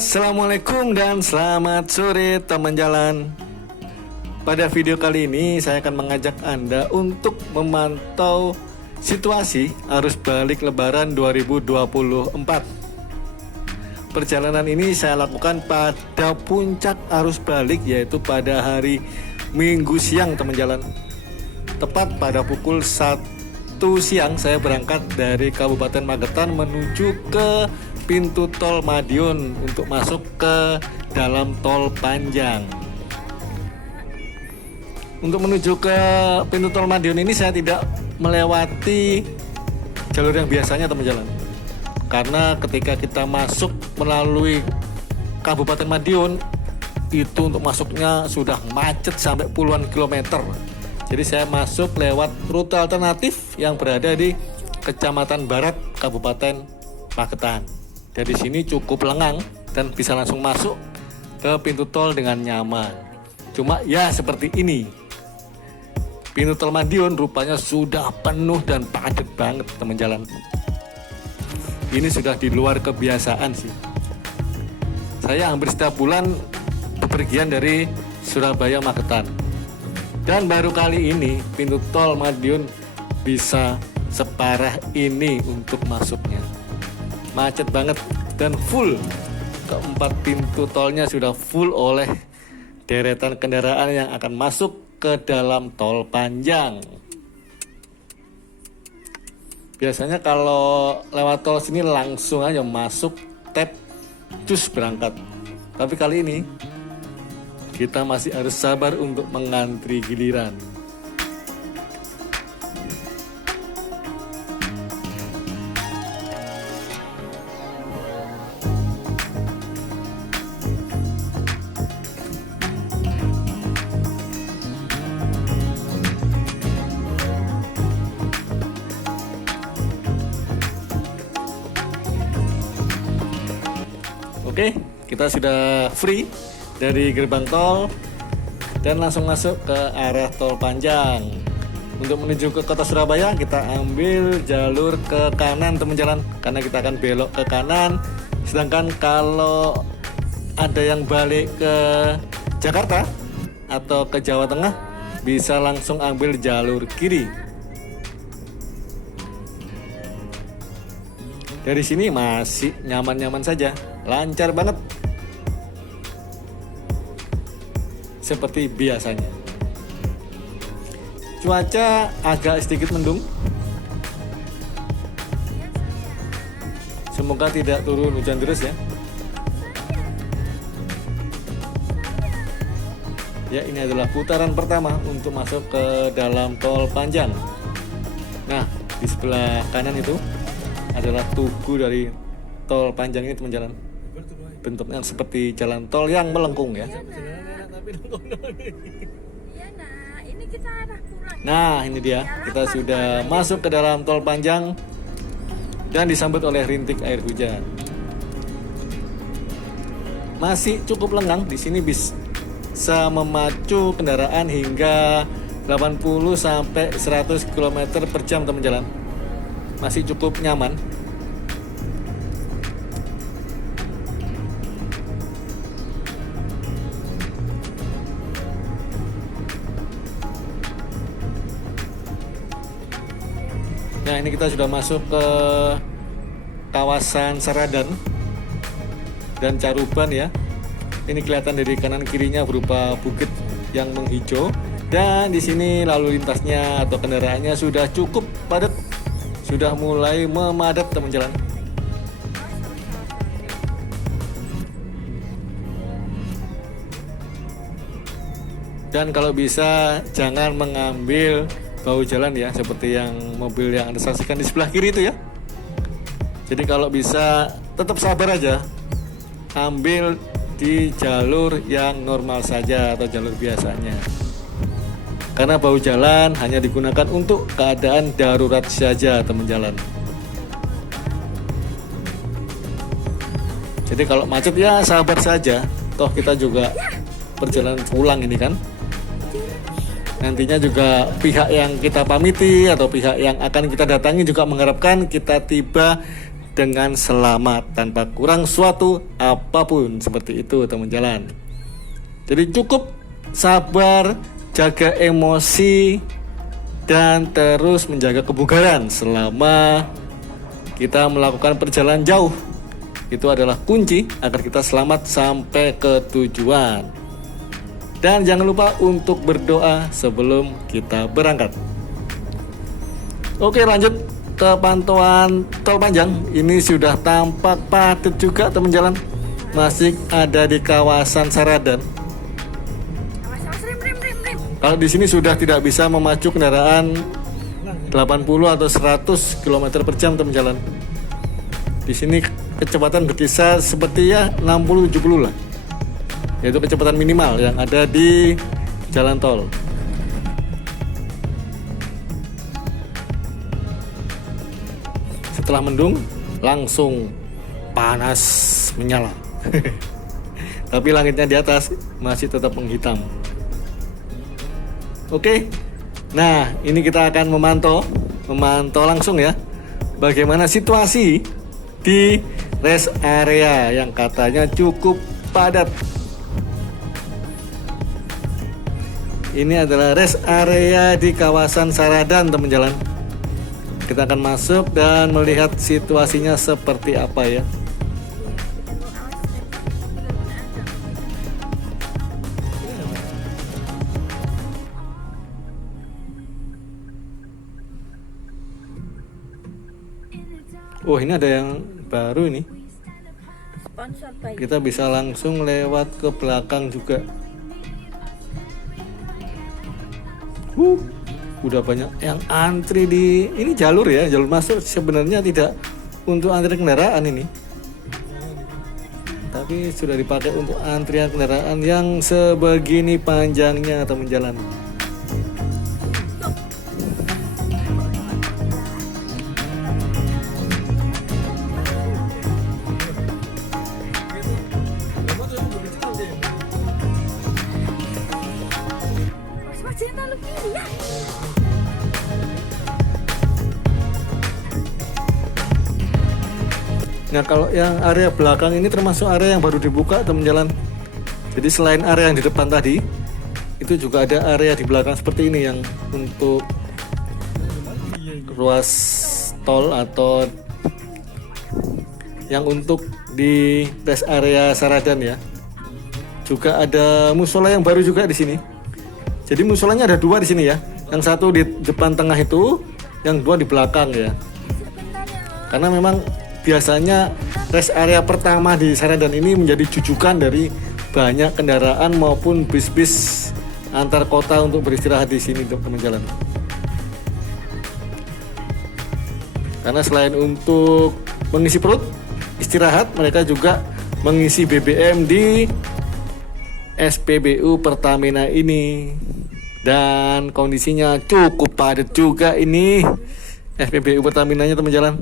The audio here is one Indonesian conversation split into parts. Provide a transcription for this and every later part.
Assalamualaikum dan selamat sore teman jalan. Pada video kali ini saya akan mengajak Anda untuk memantau situasi arus balik Lebaran 2024. Perjalanan ini saya lakukan pada puncak arus balik, yaitu pada hari Minggu siang teman jalan. Tepat pada pukul 1 siang saya berangkat dari Kabupaten Magetan menuju ke pintu tol Madiun untuk masuk ke dalam tol Panjang. Untuk menuju ke pintu tol Madiun ini saya tidak melewati jalur yang biasanya teman jalan. Karena ketika kita masuk melalui Kabupaten Madiun, itu untuk masuknya sudah macet sampai puluhan kilometer. Jadi saya masuk lewat rute alternatif yang berada di Kecamatan Barat, Kabupaten Magetan. Dari sini cukup lengang dan bisa langsung masuk ke pintu tol dengan nyaman. Cuma ya seperti ini. Pintu tol Madiun rupanya sudah penuh dan padat banget teman jalan. Ini sudah di luar kebiasaan sih. Saya hampir setiap bulan bepergian dari Surabaya Magetan. Dan baru kali ini pintu tol Madiun bisa separah ini untuk masuknya. Macet banget dan full. Keempat pintu tolnya sudah full oleh deretan kendaraan yang akan masuk ke dalam tol Panjang. Biasanya kalau lewat tol sini langsung aja masuk, tap, cus berangkat. Tapi kali ini kita masih harus sabar untuk mengantri giliran. Oke, kita sudah free dari gerbang tol dan langsung masuk ke arah tol Panjang. Untuk menuju ke kota Surabaya kita ambil jalur ke kanan teman jalan, karena kita akan belok ke kanan. Sedangkan kalau ada yang balik ke Jakarta atau ke Jawa Tengah bisa langsung ambil jalur kiri. Dari sini masih nyaman-nyaman saja, lancar banget seperti biasanya. Cuaca agak sedikit mendung. Semoga tidak turun hujan deras ya. Ya, ini adalah putaran pertama untuk masuk ke dalam tol Panjang. Nah, di sebelah kanan itu adalah tugu dari tol Panjang ini teman jalan. Bentuknya seperti jalan tol yang melengkung ya. Nah, ini dia. Kita sudah masuk ke dalam tol Panjang dan disambut oleh rintik air hujan. Masih cukup lengang. Di sini bisa memacu kendaraan hingga 80 sampai 100 km per jam teman jalan. Masih cukup nyaman. Nah, ini kita sudah masuk ke kawasan Saradan dan Caruban ya. Ini kelihatan dari kanan kirinya berupa bukit yang menghijau, dan di sini lalu lintasnya atau kendaraannya sudah cukup padat, sudah mulai memadat teman jalan. Dan kalau bisa jangan mengambil bahu jalan ya, seperti yang mobil yang Anda saksikan di sebelah kiri itu ya. Jadi kalau bisa tetap sabar aja, ambil di jalur yang normal saja atau jalur biasanya. Karena bahu jalan hanya digunakan untuk keadaan darurat saja teman jalan. Jadi kalau macet ya sabar saja, toh kita juga perjalanan pulang ini kan. Nantinya juga pihak yang kita pamiti atau pihak yang akan kita datangi juga mengharapkan kita tiba dengan selamat tanpa kurang suatu apapun, seperti itu teman jalan. Jadi cukup sabar, jaga emosi, dan terus menjaga kebugaran selama kita melakukan perjalanan jauh. Itu adalah kunci agar kita selamat sampai ke tujuan. Dan jangan lupa untuk berdoa sebelum kita berangkat. Oke, lanjut ke pantauan tol panjang. Ini sudah tampak padat juga teman jalan. Masih ada di kawasan Saradan. Kalau di sini sudah tidak bisa memacu kendaraan 80 atau 100 km per jam teman jalan. Di sini kecepatan berkisar seperti ya 60-70 lah. Yaitu kecepatan minimal yang ada di jalan tol. Setelah mendung langsung panas menyala. Tapi langitnya di atas masih tetap menghitam. Oke, nah ini kita akan memantau langsung ya bagaimana situasi di rest area yang katanya cukup padat. Ini adalah rest area di kawasan Saradan teman jalan. Kita akan masuk dan melihat situasinya seperti apa ya. Oh, ini ada yang baru ini. Kita bisa langsung lewat ke belakang juga. Udah banyak yang antri di ini jalur ya, jalur masuk sebenarnya tidak untuk antri kendaraan ini. Tapi sudah dipakai untuk antrian kendaraan yang sebegini panjangnya teman jalan. Nah, kalau yang area belakang ini termasuk area yang baru dibuka teman jalan. Jadi selain area yang di depan tadi, itu juga ada area di belakang seperti ini yang untuk ruas tol atau yang untuk di rest area Saradan ya. Juga ada musola yang baru juga di sini. Jadi musolanya ada dua di sini ya. Yang satu di depan tengah itu, yang dua di belakang ya. Karena memang biasanya rest area pertama di Saradan ini menjadi jujukan dari banyak kendaraan maupun bis-bis antar kota untuk beristirahat di sini teman jalan. Karena selain untuk mengisi perut, istirahat, mereka juga mengisi BBM di SPBU Pertamina ini. Dan kondisinya cukup padat juga ini SPBU Pertaminanya teman jalan.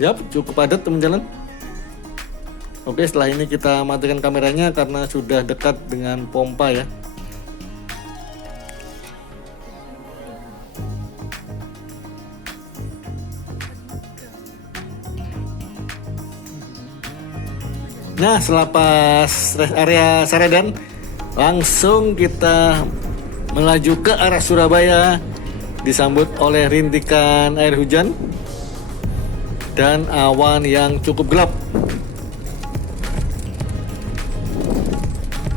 Yap, cukup padat teman jalan. Oke, setelah ini kita matikan kameranya karena sudah dekat dengan pompa ya. Nah, selepas rest area Saradan, langsung kita melaju ke arah Surabaya, disambut oleh rintikan air hujan dan awan yang cukup gelap.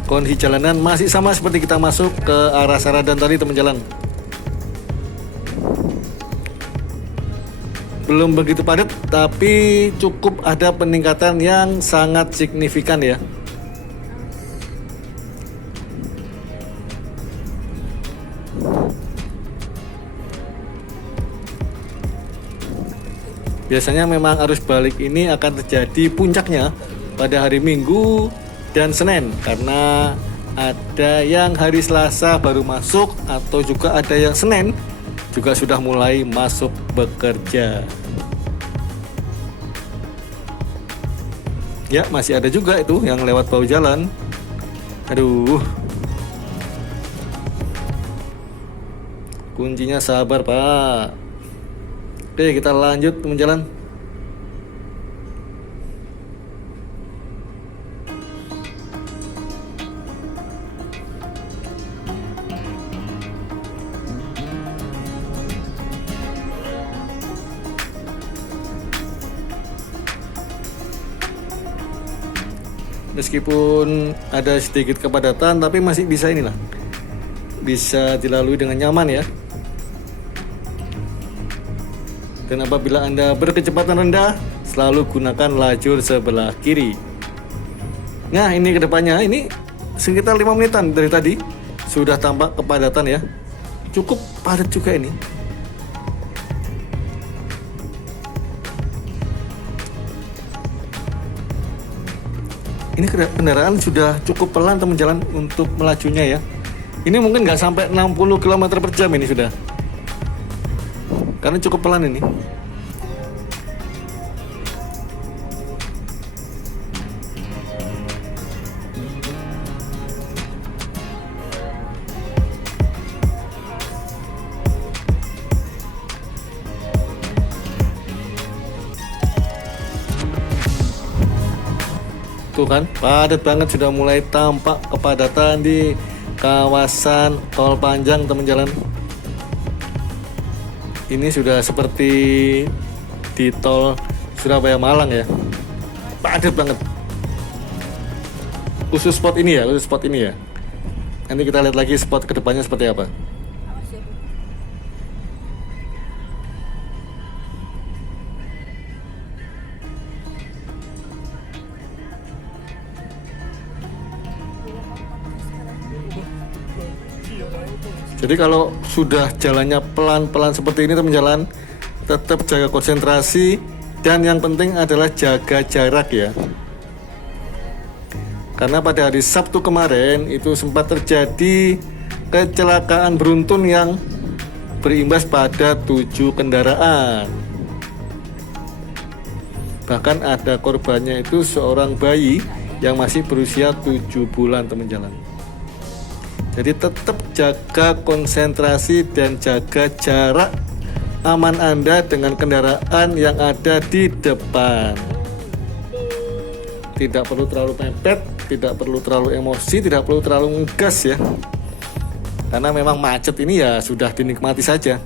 Kondisi jalanan masih sama seperti kita masuk ke arah Saradan tadi teman jalan. Belum begitu padat, tapi cukup ada peningkatan yang sangat signifikan ya. Biasanya memang arus balik ini akan terjadi puncaknya pada hari Minggu dan Senin, karena ada yang hari Selasa baru masuk atau juga ada yang Senin juga sudah mulai masuk bekerja. Ya, masih ada juga itu yang lewat bawah jalan. Aduh. Kuncinya sabar, Pak. Oke, kita lanjut teman jalan. Meskipun ada sedikit kepadatan, tapi masih bisa inilah, bisa dilalui dengan nyaman ya. Dan apabila Anda berkecepatan rendah, selalu gunakan lajur sebelah kiri. Nah, ini kedepannya ini sekitar 5 menitan dari tadi sudah tampak kepadatan ya, cukup padat juga ini. Ini kendaraan sudah cukup pelan teman jalan untuk melajunya ya. Ini mungkin nggak sampai 60 km per jam ini sudah, karena cukup pelan ini. Tuh kan, padat banget, sudah mulai tampak kepadatan di kawasan tol panjang teman jalan. Ini sudah seperti di tol Surabaya Malang ya, padat banget. Khusus spot ini ya. Nanti kita lihat lagi spot kedepannya seperti apa. Jadi kalau sudah jalannya pelan-pelan seperti ini teman jalan, tetap jaga konsentrasi dan yang penting adalah jaga jarak ya. Karena pada hari Sabtu kemarin itu sempat terjadi kecelakaan beruntun yang berimbas pada 7 kendaraan. Bahkan ada korbannya itu seorang bayi yang masih berusia 7 bulan teman jalan. Jadi tetap jaga konsentrasi dan jaga jarak aman Anda dengan kendaraan yang ada di depan. Tidak perlu terlalu mepet, tidak perlu terlalu emosi, tidak perlu terlalu ngegas ya. Karena memang macet ini ya sudah dinikmati saja.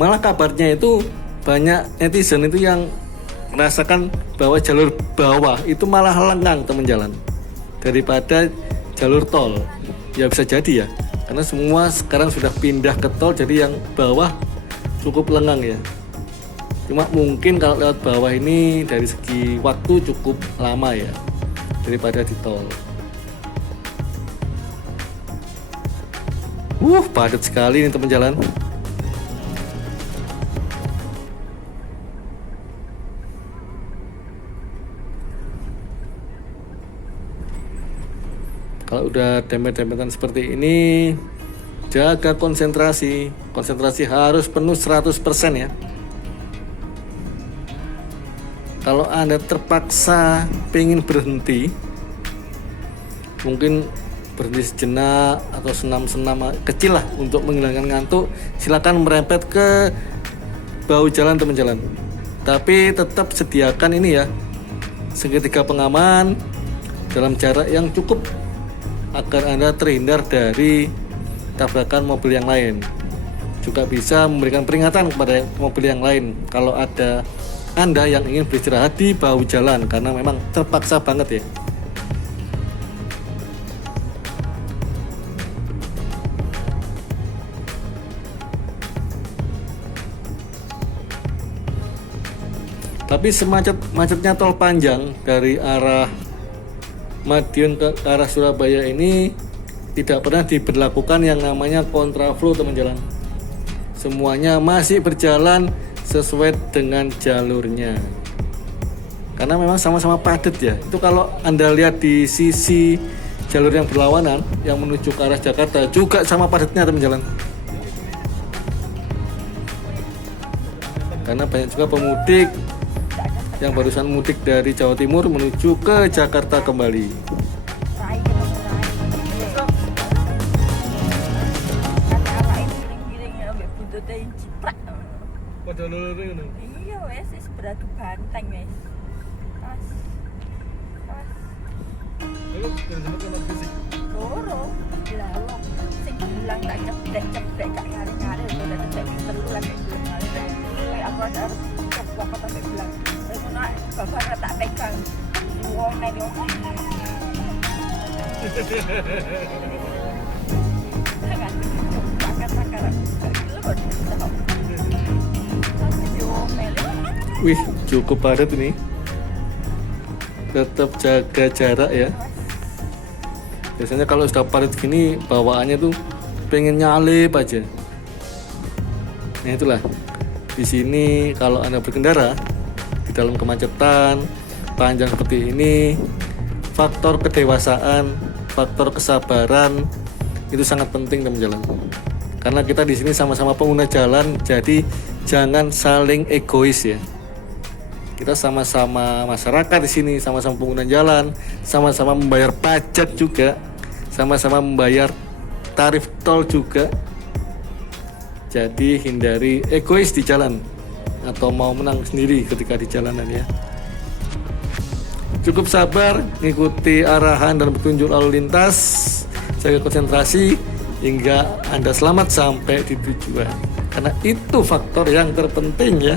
Malah kabarnya itu banyak netizen itu yang merasakan bahwa jalur bawah itu malah lengang teman jalan daripada jalur tol. Ya bisa jadi ya, karena semua sekarang sudah pindah ke tol, jadi yang bawah cukup lengang ya. Cuma mungkin kalau lewat bawah ini dari segi waktu cukup lama ya daripada di tol. Padat sekali nih teman jalan. Kalau udah dempet-dempetan seperti ini, jaga konsentrasi. Konsentrasi harus penuh 100% ya. Kalau Anda terpaksa pengen berhenti, mungkin berhenti sejenak atau senam-senam kecil lah untuk menghilangkan ngantuk, silakan merempet ke bahu jalan teman jalan. Tapi tetap sediakan ini ya, segitiga pengaman dalam jarak yang cukup agar Anda terhindar dari tabrakan mobil yang lain. Juga bisa memberikan peringatan kepada mobil yang lain kalau ada Anda yang ingin beristirahat di bahu jalan, karena memang terpaksa banget ya. Tapi semacetnya tol panjang dari arah Madiun ke arah Surabaya ini tidak pernah diberlakukan yang namanya kontraflow teman jalan. Semuanya masih berjalan sesuai dengan jalurnya. Karena memang sama-sama padat ya. Itu kalau Anda lihat di sisi jalur yang berlawanan yang menuju ke arah Jakarta juga sama padatnya teman jalan. Karena banyak juga pemudik yang barusan mudik dari Jawa Timur menuju ke Jakarta kembali. yang ciplak. Padha loro ngono. Iya wis beradu banteng wis. Pas. Lalu bener-bener kena fisik. Loro. Lah wong sing bilang tak ceplek gak kare-kare udah ada telu lagi belum kare. Kayak aku harus coba apa sampai bilang. Terus nak bapak tak pegang. Wong nek yo. Jangan pakar-pakar. Wih, cukup padat ini. Tetap jaga jarak ya. Biasanya kalau sudah padat gini bawaannya tuh pengen nyalip aja. Nah itulah. Di sini kalau Anda berkendara di dalam kemacetan panjang seperti ini, faktor kedewasaan, faktor kesabaran itu sangat penting dalam jalan. Karena kita di sini sama-sama pengguna jalan, jadi jangan saling egois ya. Kita sama-sama masyarakat di sini, sama-sama pengguna jalan, sama-sama membayar pajak juga, sama-sama membayar tarif tol juga. Jadi hindari egois di jalan atau mau menang sendiri ketika di jalanan ya. Cukup sabar, mengikuti arahan dan petunjuk lalu lintas, jaga konsentrasi hingga Anda selamat sampai di tujuan. Karena itu faktor yang terpenting ya.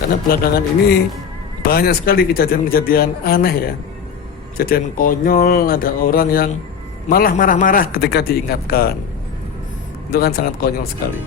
Karena belakangan ini banyak sekali kejadian-kejadian aneh ya. Kejadian konyol, ada orang yang malah marah-marah ketika diingatkan. Itu kan sangat konyol sekali.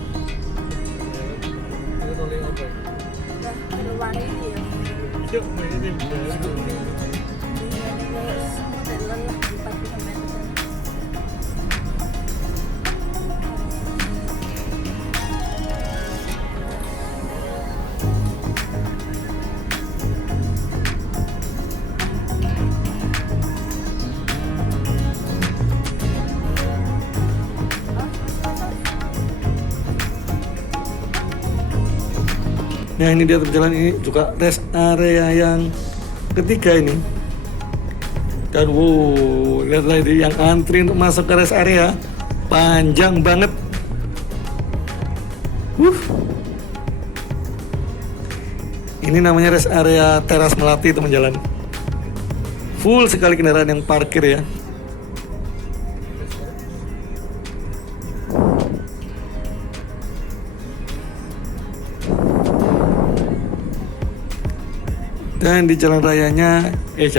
Nah ini dia berjalan, ini juga rest area yang ketiga ini. Dan wow, lihatlah ini yang antri untuk masuk ke rest area panjang banget. Ini namanya rest area Teras Melati teman jalan. Full sekali kendaraan yang parkir ya. Dan di jalan rayanya, di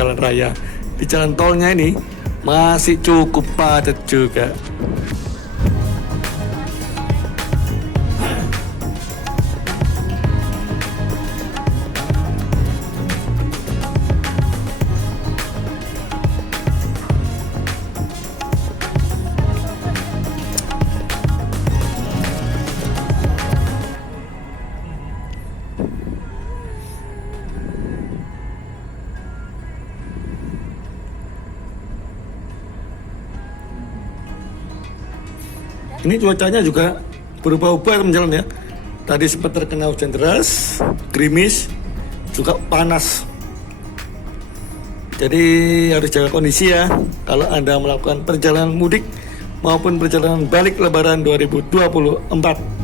jalan tolnya ini masih cukup padat juga. Ini cuacanya juga berubah-ubah teman-teman ya. Tadi sempat terkena hujan deras, gerimis, juga panas. Jadi harus jaga kondisi ya kalau Anda melakukan perjalanan mudik maupun perjalanan balik Lebaran 2024.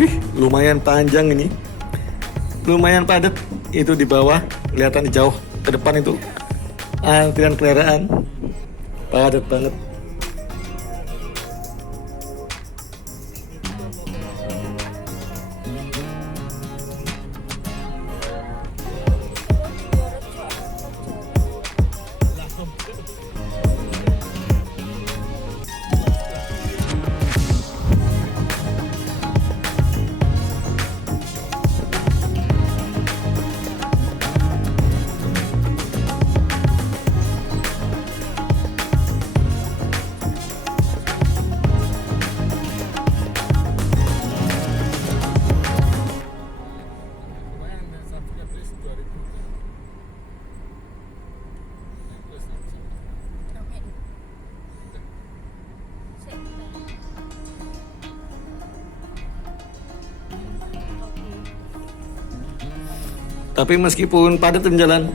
Wih, lumayan panjang ini. Lumayan padat. Itu di bawah, kelihatan di jauh. Ke depan itu antrian kendaraan. Padat banget. Tapi meskipun padat jalan,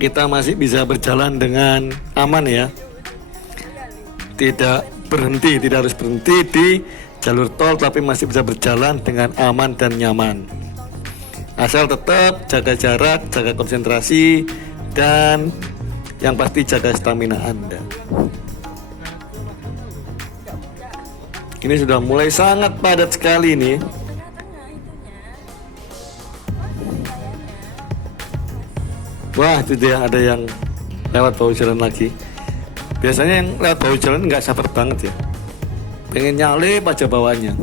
kita masih bisa berjalan dengan aman ya. Tidak berhenti, tidak harus berhenti di jalur tol, tapi masih bisa berjalan dengan aman dan nyaman. Asal tetap jaga jarak, jaga konsentrasi, dan yang pasti jaga stamina Anda. Ini sudah mulai sangat padat sekali nih. Wah, itu dia ada yang lewat bahu jalan lagi. Biasanya yang lewat bahu jalan nggak sabar banget ya. Pengen nyalip aja bawahnya.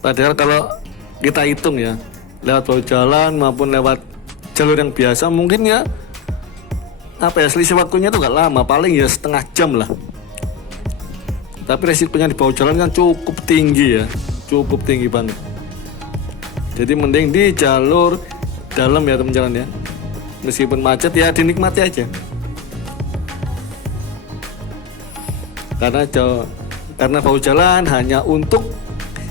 Padahal kalau kita hitung ya, lewat bahu jalan maupun lewat jalur yang biasa mungkin ya selisih waktunya itu nggak lama, paling ya setengah jam lah. Tapi resikonya di bawah jalan kan cukup tinggi ya, cukup tinggi banget. Jadi mending di jalur dalam ya teman-teman ya. Meskipun macet ya dinikmati aja. Karena bawah jalan hanya untuk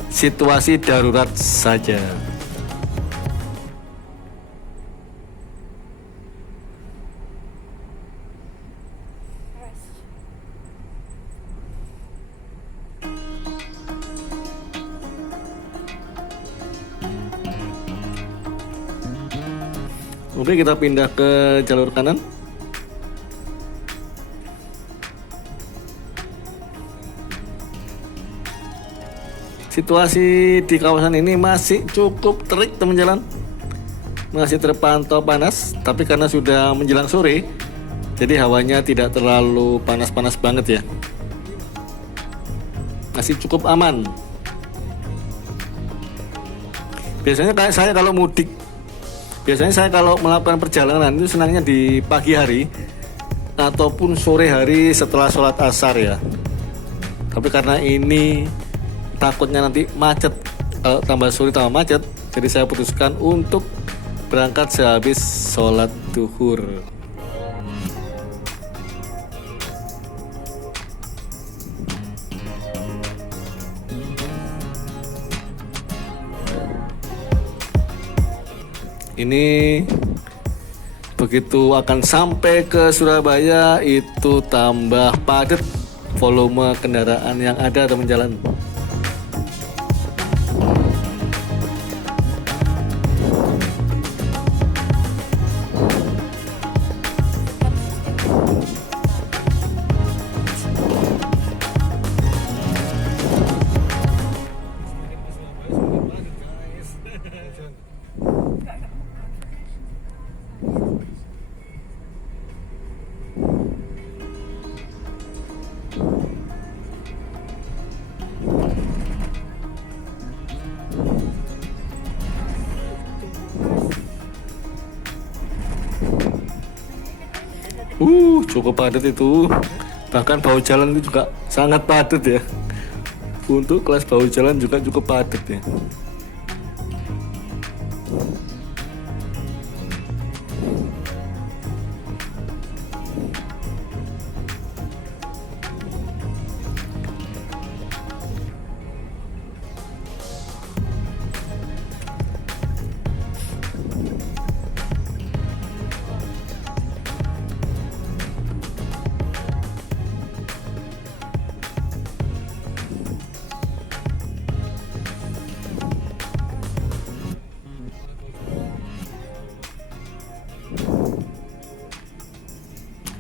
situasi darurat saja. Oke, kita pindah ke jalur kanan. Situasi di kawasan ini masih cukup terik teman jalan. Masih terpantau panas, tapi karena sudah menjelang sore, jadi hawanya tidak terlalu panas-panas banget ya. Masih cukup aman. Biasanya saya kalau mudik, biasanya saya kalau melakukan perjalanan itu senangnya di pagi hari ataupun sore hari setelah sholat asar ya. Tapi karena ini takutnya nanti macet, tambah sore tambah macet, jadi saya putuskan untuk berangkat sehabis sholat duhur. Ini begitu akan sampai ke Surabaya itu tambah padat volume kendaraan yang ada teman jalan. Cukup padat itu. Bahkan bahu jalan itu juga sangat padat ya. Untuk kelas bahu jalan juga cukup padat ya.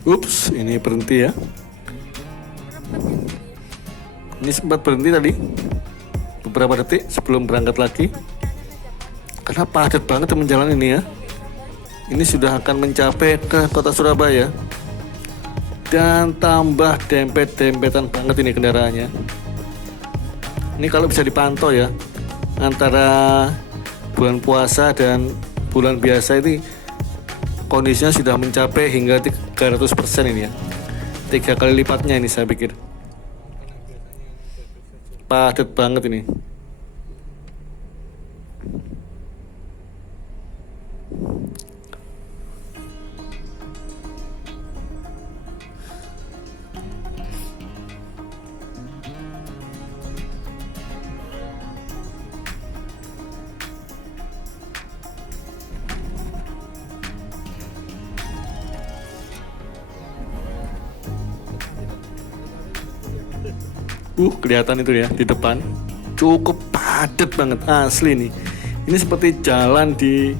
Ups, ini berhenti ya. Ini sempat berhenti tadi beberapa detik sebelum berangkat lagi. Karena padat banget teman jalan ini ya. Ini sudah akan mencapai ke kota Surabaya. Dan tambah dempet-dempetan banget ini kendaraannya. Ini kalau bisa dipantau ya, antara bulan puasa dan bulan biasa ini kondisinya sudah mencapai hingga 300% ini ya. 3 kali lipatnya ini saya pikir. Padat banget ini. Kelihatan itu ya di depan. Cukup padat banget asli nih. Ini seperti jalan di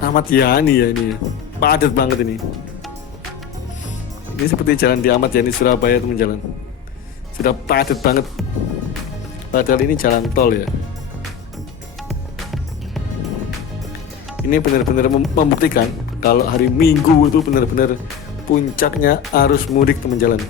Ahmad Yani ya ini ya. Padat banget ini. Ini seperti jalan di Ahmad Yani Surabaya teman jalan. Sudah padat banget. Padahal ini jalan tol ya. Ini benar-benar membuktikan kalau hari Minggu itu benar-benar puncaknya arus mudik teman jalan.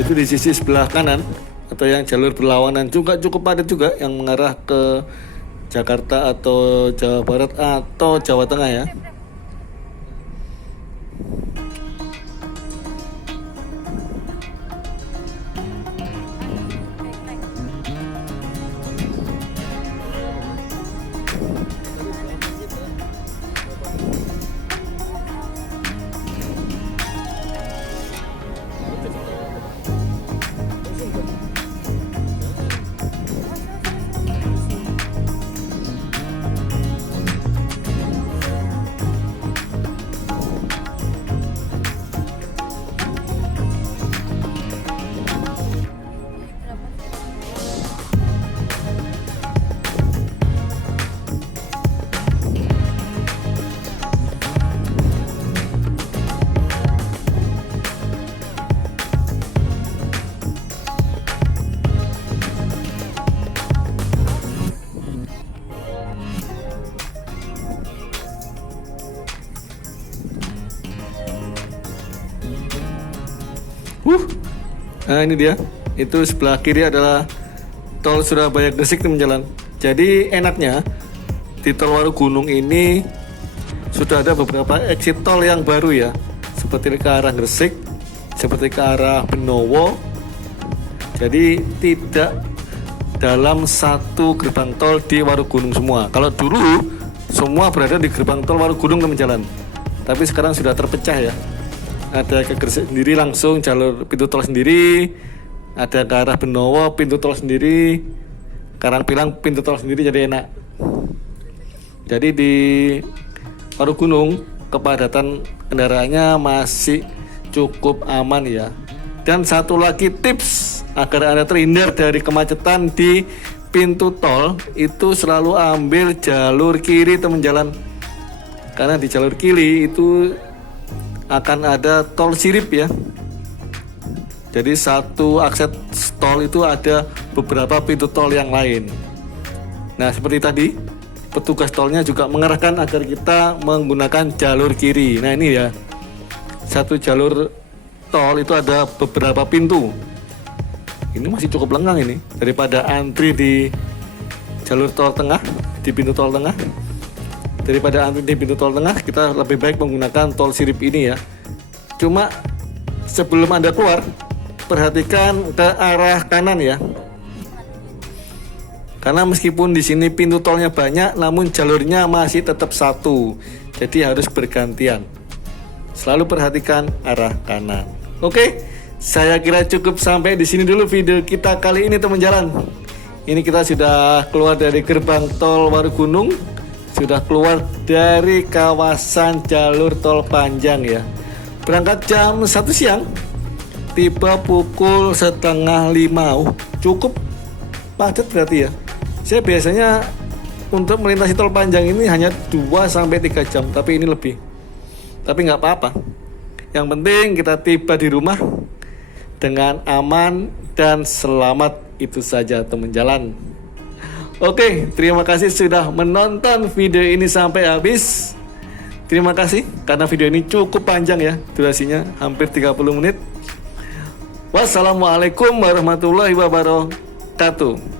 Itu di sisi sebelah kanan atau yang jalur berlawanan juga cukup padat juga yang mengarah ke Jakarta atau Jawa Barat atau Jawa Tengah ya. Nah ini dia, itu sebelah kiri adalah tol Surabaya Gresik teman jalan. Jadi enaknya di tol Warugunung ini sudah ada beberapa exit tol yang baru ya, seperti ke arah Gresik, seperti ke arah Benowo. Jadi tidak dalam satu gerbang tol di Warugunung semua. Kalau dulu semua berada di gerbang tol Warugunung teman jalan, tapi sekarang sudah terpecah ya. Ada ke Gresik sendiri langsung jalur pintu tol sendiri, ada ke arah Benowo pintu tol sendiri, Karangpilang pintu tol sendiri, jadi enak. Jadi di Warugunung kepadatan kendaraannya masih cukup aman ya. Dan satu lagi tips agar Anda terhindar dari kemacetan di pintu tol, itu selalu ambil jalur kiri teman jalan. Karena di jalur kiri itu akan ada tol sirip ya. Jadi satu akses tol itu ada beberapa pintu tol yang lain. Nah seperti tadi, petugas tolnya juga mengarahkan agar kita menggunakan jalur kiri. Nah ini ya, satu jalur tol itu ada beberapa pintu. Ini masih cukup lengang ini, daripada antri di jalur tol tengah, di pintu tol tengah. Daripada antri di pintu tol tengah, kita lebih baik menggunakan tol sirip ini ya. Cuma sebelum Anda keluar, perhatikan ke arah kanan ya. Karena meskipun di sini pintu tolnya banyak, namun jalurnya masih tetap satu. Jadi harus bergantian. Selalu perhatikan arah kanan. Oke, saya kira cukup sampai di sini dulu video kita kali ini teman jalan. Ini kita sudah keluar dari gerbang tol Warugunung, sudah keluar dari kawasan jalur tol panjang ya. Berangkat jam 1 siang, tiba pukul 4:30. Cukup padat berarti ya. Saya biasanya untuk melintasi tol panjang ini hanya 2-3 jam, tapi ini lebih. Tapi nggak apa-apa. Yang penting kita tiba di rumah dengan aman dan selamat, itu saja teman jalan. Oke, terima kasih sudah menonton video ini sampai habis. Terima kasih karena video ini cukup panjang ya, durasinya hampir 30 menit. Wassalamualaikum warahmatullahi wabarakatuh.